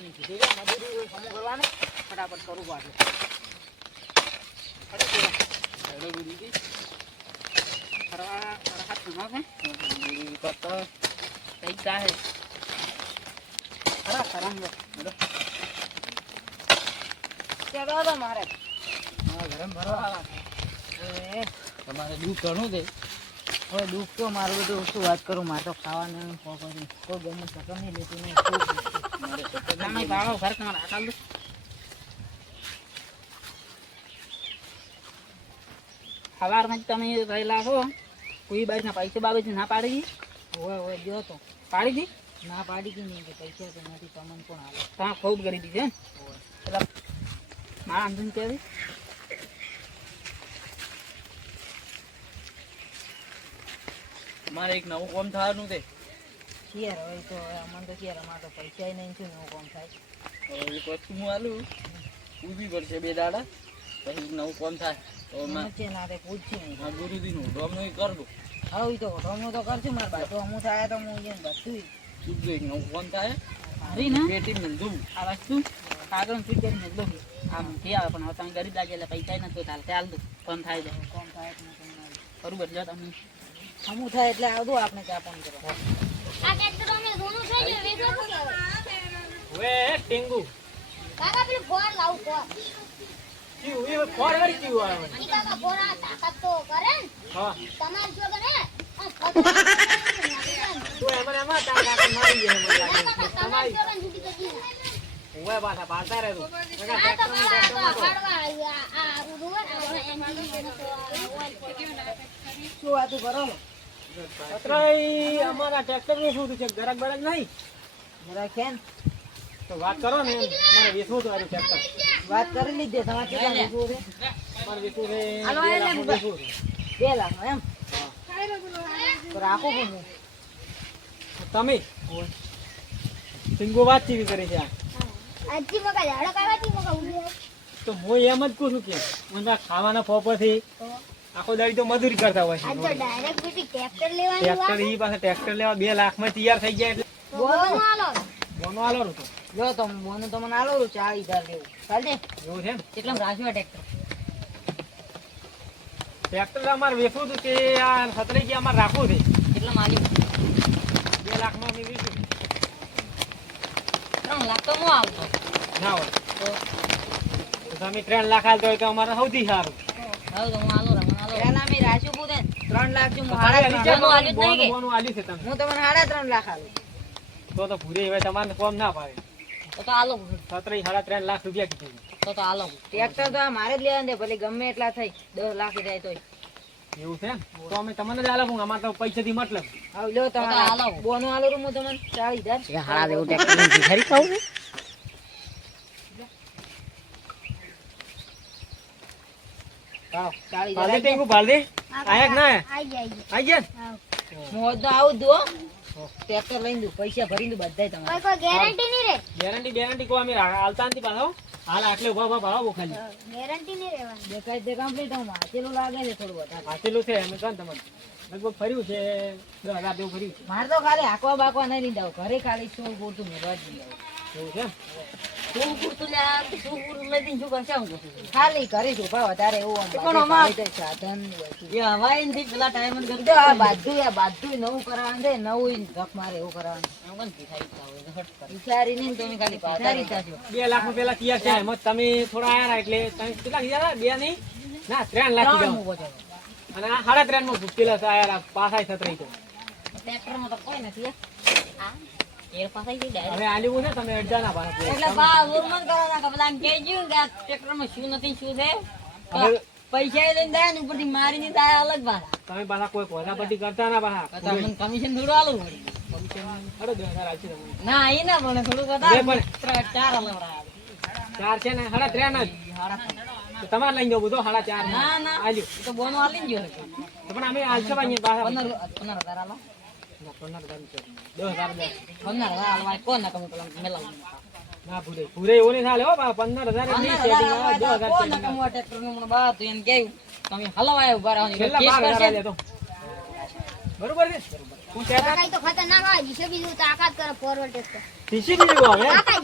કરવાની કીધી છે મજૂરી સમૂહ કરવાની ફટાફટ કરું પાછું હેડો ગુરુજી ફરવા હાથ સુના છે કરતા કઈ કાહે ખરા ખરા હેડો ક્યાં દાદા મારે હા ગરમ ભરવા તમારે દુઃખ ઘણું છે હવે દુઃખ તો મારું બધું શું વાત કરું મારે તો ખાવાનું કોઈ ગમે સકર નહીં લેતું નહીં ઘર તમારે આકાલ દો સવારમાં જ તમે રહેલા છો કોઈ બાજુના પૈસા બાબત ના પાડી દી હોય ગયો તો પાડી દી ના પાડી દી નહીં કે પૈસા તો નથી તમને પણ હાલે તમે ખૂબ ગરીબી છે ને એટલે મારા આંદોલન કહેવી મારે એક નવું કામ થવાનું છે શિયાર હોય તો અમને તો શિયાર અમારે તો પૈસા નહીં શું નવું કામ થાય પછી હું આલું પૂછવી પડશે બે દાડા પછી નવું કામ થાય તો પૂછ્યું ગુરુજીનું ડોમનું કરવું હા તો ડોમનું તો કરશું મારે બાજુ અમુક થાય તો હું બધું પૂછજો નવું કામ થાય હારી ને પેટી મિલતું આ વસ્તુ કાગળ ફીટ કરી મિલતો આમ કે આવે પણ હવે તમે ગરીબ લાગે એટલે પૈસા નથી ચાલ ચાલ દો કામ થાય જાય કામ થાય બરોબર જો તમે અમુક થાય એટલે આવતું આપણે ચા પાણી કરવા આ ટ્રેક્ટર અમે ધોનું છે ને વેચો શું કહેવાય વે ટેંગુ કાકા પેલું ફોર લાવ ફોર કી એ ફોર વળી કી આવે ઈ કાકા ફોરા તાકાત તો કરે ને હા તમાર જો કરે તો એમાં તાકાત મારી જાય મને લાગે તમારી જો જુદી કરી ઓય બાટા પાડતા રહે તું કાકા ટ્રેક્ટર માં ફાડવા આ રૂવર શું વાતું કરો અત્યારે અમારા ટ્રેક્ટર નું શું છે ગરક બરક નહીં ગરક છે તો વાત કરો ને અમારે વેચવું તો આ ટ્રેક્ટર વાત કરી લીધે તમારે કેટલા વેચવું છે અમારે વેચવું છે 2 લાખ એમ તો રાખો હું તમે સિંગો વાત ચીવી કરી છે આજથી મકા ઝાડો કાવાથી મકા ઉડી તો હું એમ જ કહું છું કે મને ખાવાના પોપરથી આખો દાડી તો મજૂરી કરતા હોય છે આ તો ડાયરેક્ટ બેટી ટ્રેક્ટર લેવાની ટ્રેક્ટર ઈ પાસે ટ્રેક્ટર લેવા 2 લાખ માં તૈયાર થઈ જાય એટલે બોનો આલો તો જો તો બોનો તો મને આલો 40,000 લેવું ચાલજે એવું છે કેટલામ રાખ્યો ટ્રેક્ટર ટ્રેક્ટર અમાર વેચવું હતું કે આ 17 કે અમાર રાખવું છે કેટલા માલ્યું 2 લાખ માં મે વેચ્યું 3 લાખ તો હું આવતો ના હોય તો તમે 3 લાખ આલતો હોય તો અમારે સૌથી સારું હવે તો હું આલો પેલા મે રાશુ પૂછે 3 લાખ જો બોનું આલી છે તમે હું તમને 3.5 લાખ આલું તો ભૂરે હવે તમારે કોમ ના પાડે તો આલો 3.5 લાખ રૂપિયા કીધું તો આલો ટ્રેક્ટર તો મારે જ લેવા દે ભલે ગમે એટલા થઈ 10 લાખ જાય તોય એવું છે તો અમે તમને જ આલો અમાર તો પૈસા થી મતલબ હવે લ્યો તમારે આલો બોનું આલો હું તમને 40,000 એ હાડા દેવું ટ્રેક્ટર ની ભિખારી ખાવ ને આવ 40,000 ટેંગુ ભાલદે આયા ના આઈ ગયા મોજ તો આવું દો ટ્રેક્ટર લઈને દો પૈસા ભરીને બધાય તમારે કોઈ ગેરંટી નહીં રે ગેરંટી કો અમે આલતા નથી પાછો હાલ આટલે ઉભા ભાવો ખાલી ગેરંટી નહીં રહેવાની દેખાય તે કમ્પ્લીટ આમ આચેલું લાગે છે થોડું વધારે આચેલું છે અમે કાન તમારે લગભગ ફર્યું છે 10,000 જેવું ફર્યું છે માર તો ખાલી આકવા બાકવા નહીં લીંદાવ ઘરે ખાલી શું પૂરતું મેળવા જ લીંદાવ એવું છે શું પૂરતું લ્યા શું પૂરું લઈને શું કરશે હું ખાલી કરી છું ભાવ વધારે એવું પણ અમારે સાધન એ હવાઈ નથી પેલા ટાઈમ જ કરી દે આ બાજુ નવું કરવાનું છે નવું ગપ મારે એવું કરવાનું એમ વિચારી નહીં તમે ખાલી વિચારી થાજો 2 લાખ પેલા તૈયાર છે એમ તમે થોડા આયા એટલે તમે કેટલા કીધા 2 નહીં ના 3 લાખ કીધા અને આ 3.5 માં ભૂકેલા છે આયા પાછા સતરાઈ તો ટ્રેક્ટર માં તો કોઈ નથી આ એર પાછા ગઈ ડાયરેક્ટ હવે આલ્યું છે તમે અડધા ના પાછા એટલે બા ઓરમન કરવાના કબલા આમ કહેજો કે આ ટ્રેક્ટર માં શું નથી શું છે પૈસા લઈને જાય ને ઉપરથી મારીને જાય અલગ પાછા તમે પાછા કોઈ કોરાપટ્ટી કરતા ના પાછા તમને કમિશન થોડું આલું પડી કમિશન અરે 2,000 આવશે તમને ના એ ના પણ થોડું કદા 4 અલવરા 4 છે ને 3.5 ના તો તમારે લઈ જાવ બધો 4.5 ના ના આલ્યું તો બોનો આલીને ગયો તો પણ અમે આલશે ભાઈ પાછા 15,000 આલો 15,000 આલવા કોણ ના કમ પેલા મેલાવ ના પૂરે એવું નહીં થાલે હો 15,000 ની સેટિંગ આવે 2,000 કોણ ના કમ ટ્રેક્ટર નું બાત એમ કેવું તમે હલવાય ઉભા રહો કેસ કરશે બરોબર છે હું છે કાકા ઈ તો ખતરનાક હોય જીસીબી નું તાકાત કરે ફોરવર્ડ ટેસ્ટ ટીસી ની આવે કાકા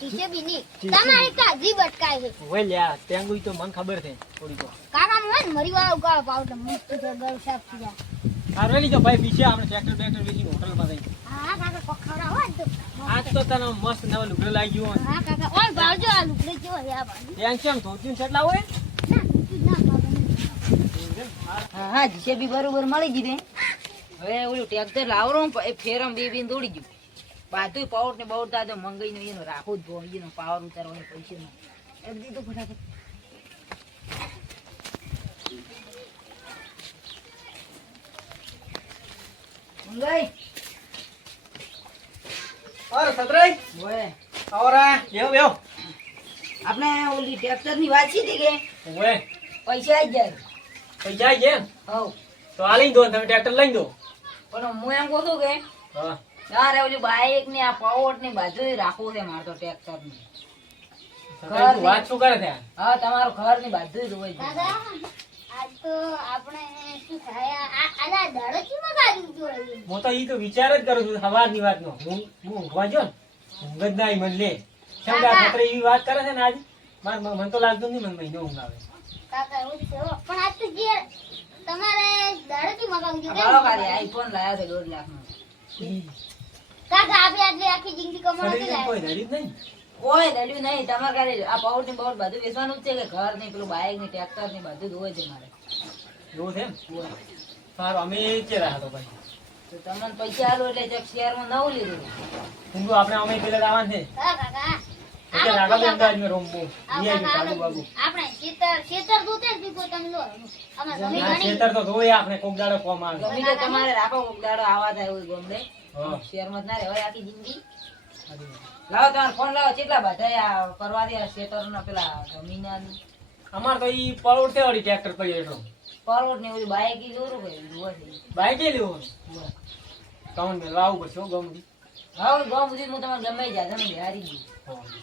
જીસીબી ની તમારી કાજી બટકાય છે ઓય લ્યા તેંગુઈ તો મને ખબર છે થોડી તો કાકા નું ને મરી વાળો કા પાવડર મસ્ત છે ગળ સાફ થઈ જાય આરવેલી જો ભાઈ પીછે આપણે ટ્રેક્ટર વેચી હોટલ માં જઈ હા કાકા પખવડા હોય તો આજ તો તને મસ્ત નવો લુગડો લાગી ગયો હા કાકા ઓય ભાવજો આ લુગડે જો હે આ બાજુ ટેન્શન થોડું કેટલા હોય હા જીસીબી બરોબર મળી ગઈ હવે ઓલું ટ્રેક્ટર લાવરો ફેરમ બેબી દોડી ગયું બાધું પાવર ને બહુ દાદો મંગાઈ ને એનો રાખો જ ભો એનો પાવર ઉતારવાનો પૈસે નો એક દીધું ફટાફટ મંગાઈ અરે સતરાઈ ઓય આવરા બેહો બેહો આપણે ઓલી ટ્રેક્ટર ની વાત છે કે ઓય પૈસા આવી જાય પૈસા આવી ગયા હવ તો આ લઈ દો તમે ટ્રેક્ટર લઈ દો પણ હું એમ કહું છું કે હા યાર ઓલી બાઈક ને આ પાવર ને બાજુ રાખવું છે મારે તો ટ્રેક્ટર ની સતરાઈ તું વાત શું કરે છે હા તમારું ઘર ની બાજુ જ હોય દાદા આજ તો આપણે શું થાય આલા દાડો થી મગાડ્યું જોઈએ હું તો ઈ તો વિચાર જ કરું છું સવારની વાતનો હું ઊંઘવા જો ને ઊંઘ જ ના મને લે કેમ કે આ સતરાઈ એવી વાત કરે છે ને આજ મને તો લાગતું નહીં મને મહિનો ઊંઘ આવે કાકા એવું છે હો. પણ આજ તો જે તમારે દાડો થી મગાવ્યું આ જોઈએ બાળો ખાલી આઈફોન લાવ્યો છે 1.5 લાખ નો કાકા આપણે આજે આખી જિંદગી કમાવા શરીર કોઈ ધરી જ નહીં કોઈ દલ્યું નહીં તમારે ખાલી આ પાવર ની બધું વેચવાનું જ છે કે ઘર ની પેલું બાઈક ની ટ્રેક્ટર ની બધું જ હોય છે મારે એવું છે એમ સારું અમે ચે રહ્યા તો ભાઈ તો તમને પૈસા આલો એટલે શેર માં નવું લીધું ઊંઘું આપણે અમે પેલા આવવાનું છે હા કાકા એટલે રાગા બે અંદાજ મેં રોમવું કાબુ બાબુ આપણે ખેતર દૂતે જ દીધું તમે લો અમે જમીન ના ઘણી ખેતર તો જોઈએ આપણે કોક દાડો કોમ આવે ગમે તે તમારે રાખો કોક દાડો આવા થાય એવું ગમે હા શેર માં જ ના રહેવાય આખી જિંદગી લાવો તમારો ફોન લાવો કેટલા બધા આ કરવા દે શેતર ના પેલા જમીન અમાર તો ઈ પરોડ છે વાળી ટ્રેક્ટર પડી એટલો પરોડ ને ઓલી બાઈક ઈ દોરું કે જોવા છે બાઈક એ લેવું કાઉન મેં લાવવું પડશે ગમતી હવે ગમ સુધી હું તમને ગમે જા તમે બિહારી ગઈ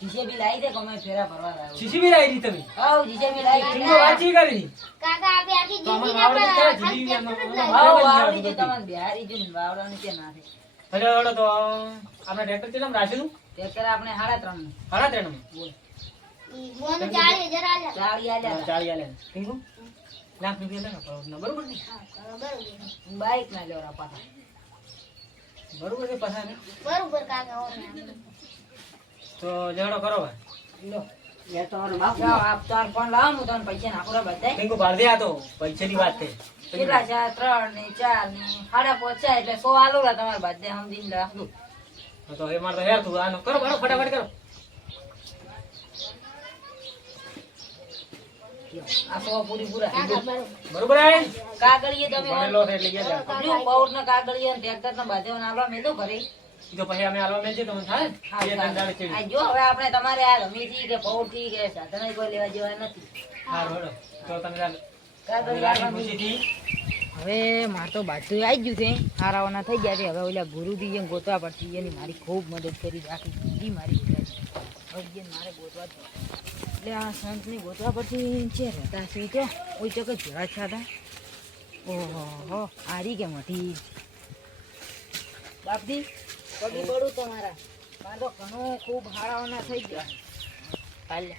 જીસીબી લાવી દે ગમે ફેરા ફરવા લાવ્યો સીસીબી લાવી દી તમે હા જીસીબી લાવી ટીંગો વાંચી કરી કાકા આપણે આખી તો અમને જિંદગી આવડે છે, જીવી ના એમ. હા વાવડી છે તમને બિહારી છે ને વાવડાની છે ના છે હલો હલો તો આપણે ટ્રેક્ટર કેટલામાં રાખ્યું ટ્રેક્ટર આપણે 3.5 નું હાડા ત્રણ બોન 40,000 આલ્યા ચાળી આલ્યા ચાલી આલે ટીંગો લાખ રૂપિયા લે ને પરોડના બરોબર ને હા, બરોબર બાઈક ના લેવરા પાછા બરોબર છે પાછા ને બરોબર કાકા હો ને. તો લેવડો કરો ભાઈ લો યાર તમારો બાપ લાવ આપ તાર ફોન લાવ હું તમને પૈસા નાખું બધાય ટીંગો બાર દે આ તો પૈસાની વાત છે કેટલા છે 3 ને 4 ને 5.5 છે એટલે 100 આલુ રા તમારે બધે સમજીને રાખજો તો એ માર તો હેર તું આનો કરો કરો ફટાફટ કરો આ 100 પૂરી પૂરા કાકા બરોબર બરોબર હે કાગળીએ તમે ભણેલો છે એટલે ગયા બ્લુ પાઉડ ના કાગળીએ ને ટ્રેક્ટર ના બાજુ નાલો મેલો કરે ઈ તો પછી અમે હાલવા મેલ છે તમને થાય હા, બે ત્રણ દાડે ચડી આ જો હવે આપણે તમારે આ રમીથી કે પાઉડથી કે સાધન કોઈ લેવા જેવા નથી હારું હેડો તો તમે ચાલ કાગળીએ ગાડી આપણે પૂછી હવે માર તો બાજુ આવી ગયું છે હારાવાના થઈ ગયા છે હવે ઓલા ગુરુજી એમ ગોતવા પડશે એની મારી ખૂબ મદદ કરી આખી જિંદગી મારી હવે મારે ગોતવા જ એટલે આ સંતને ગોતવા પડશે છે રહેતા છે તો કોઈ ચોક્કસ જોડા છાતા ઓહો આરી કે મઠી બાપજી પગી પડું તમારા મારે તો ઘણું ખૂબ હારાવાના થઈ ગયા કાલે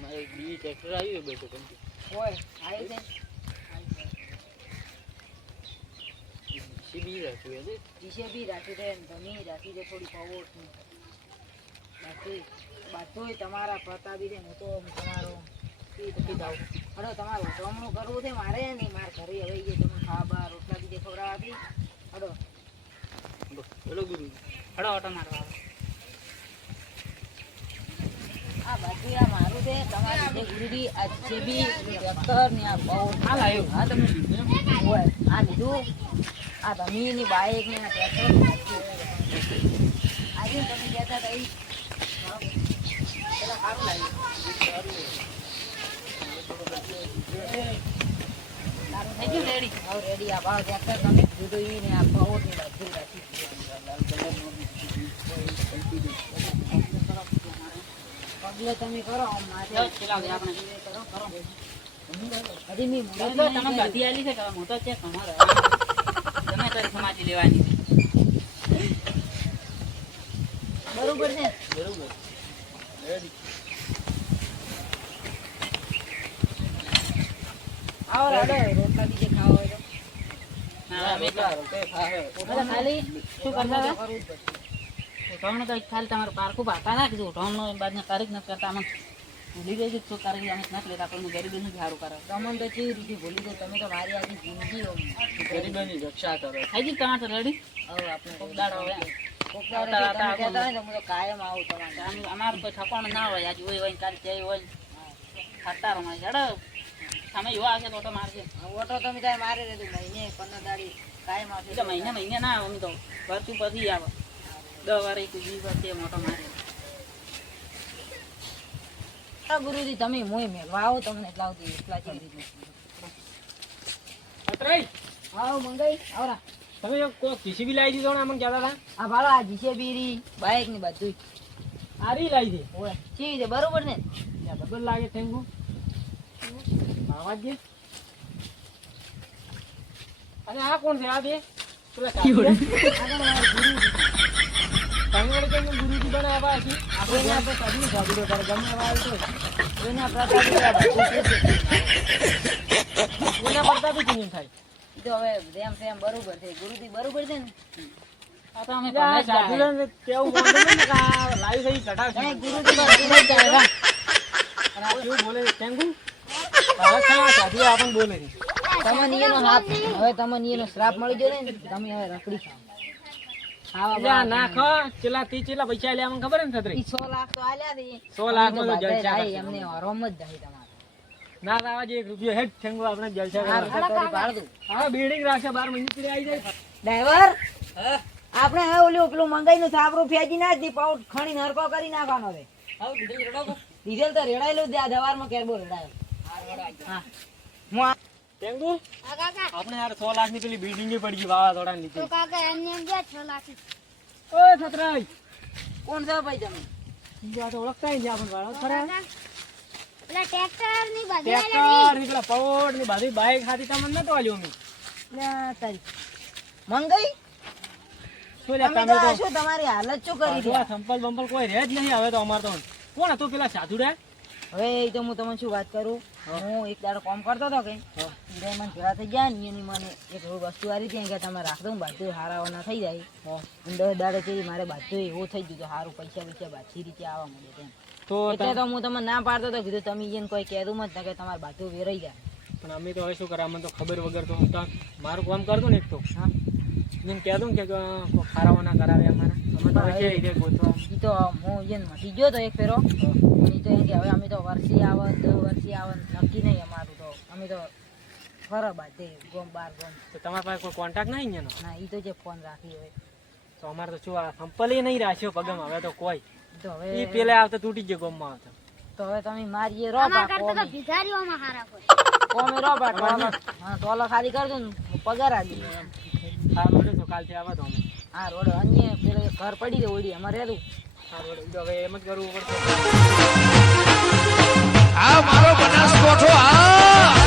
મારે બી ટ્રેક્ટર આવ્યું બેઠો હોય આવ્યું છે સીબી રાખ્યું હે જીસીબી રાખી દે તમે રાખી દે થોડી પાવર બાકી બધું તમારા પ્રતાપી દે હું તો તમારો હલો તમારું જમણું કરવું છે મારે નહીં મારે ઘરે હવે એ તમે ખાવા રોટલા બીજે ખવડાવવાથી હલો હેલો ગુરુ હડો ઓટો મારવા આ બાકી આ મારું છે તમારી જે ગુરુજી આ જેબી ડોક્ટર ને આ બહુ હાલ આવ્યો હા તમે હોય આ લીધું આ ધમીની બાઈક ને આ ટ્રેક્ટર આજે તમે કહેતા હતા એ પેલા સારું લાગ્યું સારું થઈ ગયું રેડી હવે રેડી આ ભાવ ટ્રેક્ટર તમે લીધું ઈ ને આ પાવર ની બધું રાખી પગલે તમે કરો માથે આપણે કરો કરો હજી મેં તમે મોઢેથી તમે નહીં બધી આલી છે કે હું તો ચેક તમારે તમે તારી સમાજી લેવાની બરોબર છે. બરોબર આવો લાડો રોટલા બીજે ખાવા હોય તો. ના અમે તો એટલે ખાલી શું કરતા હતા? કરવું જ પડશે. ઉઠાવણું તો ખાલી તમારું પારખું ભાતા નાખજો ઉઠાવણું બાદને તારીખ નથી કરતા અમે ભૂલી ગઈ છે શું તારીખ અમે નથી લેતા પણ ગરીબી સારું કરે તમને તો કેવી રીતે ભૂલી ગયો તમે તો મારી આખી જિંદગી હો. ગરીબીની રક્ષા કરો થઈ ગઈ ટમાટર રેડી હવે આપણે કોક દાડો હવે કોક દાડે જો તમે કહેતા હોય ને તો હું તો કાયમ આવું તમારે. અમારું કોઈ ઠકાણું ના હોય આજે હોય કાલે તે હોય ખાતા રહો મારી હેડો તમે એવા આવશે તો મારશે ઓટો તમે તારે મારી રહેતું મહિને 15 દાડી કાયમ આવશે. એટલે મહિને મહિને ના આવે અમે તો ભરતું પછી આવે 10 વાર 20 વાર તે મોટો મારે આ ગુરુજી તમે મોય મેળવા આવો તમને એટલા આવતી એટલા કેવી રીતે અતરાઈ આવો મંગાઈ આવરા. તમે કોઈ જીસીબી લાવી દીધો ને અમને કહેતા હતા આ ભાડા આ જીસે બીરી બાઇક ની બધું આરી લાવી દે ઓય કેવી છે બરોબર ને ડબલ લાગે ટેંગુ આવાજ દે અને આ કોણ છે આ બે પેલા આગળ મારા ગુરુજી તમે કેમ ગુરુજી બનાવ્યા છે આપણે આપણે સદની જાગીરો કરે ગમે એવા આવી તો એના પ્રતાપી આ બધું છે. એના કરતા બી કેમ થાય ઈ તો હવે રેમ સેમ બરોબર છે ગુરુજી બરોબર છે ને. આ તો અમે ભલે સાધુને કેવું બોલે ને કે આ લાવી થઈ કઢાવ છે નહીં ગુરુજી બરોબર છે હવે. અને આ કેવું બોલે ટેંગુ ભારત ના સાધુ આપણને બોલે છે તમને એનો હાથ હવે તમને એનો શ્રાપ મળી ગયો ને તમે હવે રખડી ખાઓ એટલે આ ના ખા ચેલા તી ચેલા પૈસા લે અમને ખબર ને છત્રી ઈ 100 લાખ તો આલ્યા છે 100 લાખ નો તો જલસા જાય કરશે. એમને આરામ જ જાય તમારે. ના લાવા જે 1 રૂપિયો હેડ ટેંગુ આપણે જલસા આ કરવા રૂપિયા કરી પાડ દઉં. હા બિલ્ડિંગ રાખશે 12 મહિને પીડી આવી જાય ડ્રાઈવર આપણે હવે ઓલું પેલું મંગાઈનું સાપરું ફેંકી નાખી પાઉટ ખણી હરકો કરી નાખવાનો રે. ડીઝલ તો રેડાયેલું જ દે, આ દવારમાં કેરબો રેડાયો. હા હું આ ટેંગુ આ કાકા આપણે યાર 100 લાખ ની પેલી બિલ્ડિંગ પડી ગઈ વાવાઝોડાની તો લીધે કાકા એમને એમ ગયા 6 લાખ ઓય છત્રાઈ કોણ છે ભાઈ તમે? આ તો ઓળખતા જ આપણને વાળો ખરા કાકા પેલા ટ્રેક્ટર ની બાજુ ટ્રેક્ટર ની પેલા પવોટ ની બધી બાઈક ખાતી તમને નતો આલ્યો મી લે તારી મંગાઈ શું લે તમે તમે તો તો આ શું તમારી હાલત શું કરી આ રહ્યા? સંપલ બંપલ કોઈ રહે જ નહીં હવે તો અમાર તો કોણ હતું પેલા સાધુડા હવે એ તો હું તમને શું વાત કરું, હું એક દાડો કામ કરતો હતો કે હીરા મને ભેળા થઈ ગયા ને એની મને એક વસ્તુ આવી હતી કે તમે રાખ દઉં બાજુ હારાવાના થઈ જાય. અને 10 દાડે થી મારે બાજુ એવું થઈ ગયું સારું પૈસા બાછી રીતે આવવા મળે તેમ. તો એટલે તો હું તમને ના પાડતો હતો, કીધું તમે એને કોઈ કહેતું મત ને કે તમારે બાજુ વેરાઈ જાય. પણ અમે તો હવે શું કરે અમને તો ખબર વગર તો મારું કામ કરતો ને એક તો હા એમ કહેતો ને કે ખારાવાના કરાવે અમારા અમે તો હવે કે રીતે ગોતવા ઈ તો હું એને મટી ગયો તો એક ફેરો. ઈ તો એમ કે હવે અમે તો વર્ષી આવે 10 વર્ષી આવે નક્કી નહીં અમારું તો અમે તો ફરવા બાજે ગોમ બાર ગોમ. તો તમારા પાસે કોઈ કોન્ટેક્ટ નહીં એનો ના ઈ તો જે ફોન રાખી હોય તો અમારે તો શું આ સંપલ એ નહીં રાખ્યો પગમ હવે તો કોઈ ઈ તો એ હવે પેલા આવતા તૂટી ગયો ગોમમાં આવતા તો હવે તમે મારીએ રો અમાર પા કરતા તો ભિખારીઓમાં હારા કોઈ કોમે રો પા હા ટોલો ખાલી કર દઉં ને પગાર આલી એમ. સારું તો કાલથી આવે તો અમે હા રોડ અન્ય પેલે ઘર પડી ગયું ઓડી અમારે રહેતું. સારું હવે એમ જ કરવું પડશે આ મારો બનાસકોઠો આ